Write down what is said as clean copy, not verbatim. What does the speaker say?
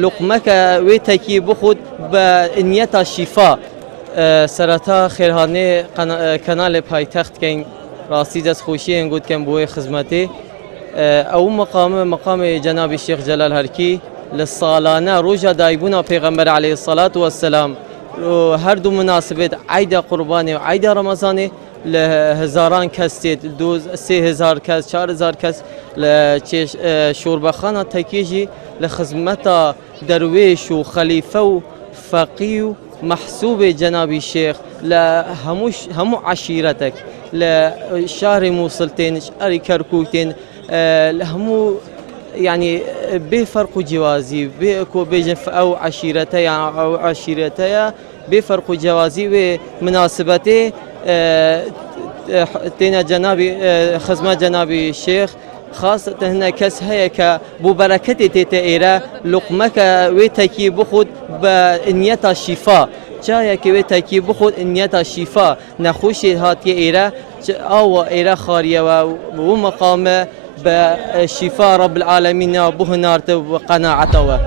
لقمك ويتكي بخود بنية الشفاء سرطا خيرهاني كنال بايتخت كين راسي دست خوشي قد كان بوي خدمتي او مقام جناب الشيخ جلال هركي للصالانه روجا دايبونا پیغمبر عليه الصلاة والسلام هر دو مناسبت عيد قرباني وعيد رمضاني لهزاران کس تید 3000 کس 4000 کس شوربخانه تکیجی لخدمت درویش و خلیفه و فقيه و محسوب جناب الشيخ لهمو عشيرتك لشهر موصلتين شهر كركوكين لهمو يعني بفرق جوازي بيجف او عشيرتي يعني او عشيرتي بفرق جوازي ومناسبتي تينا جنابي خدمة جنابي الشيخ خاصة هنا كس هيك ببركة تيتيرا لقمك ويتكي بخود بنية الشفاء جايك ويتكي بخود نية الشفاء نخوشي هاتي إيرا أو إيرا خارية ومقام بشفاء رب العالمين بهنارته وقناعته.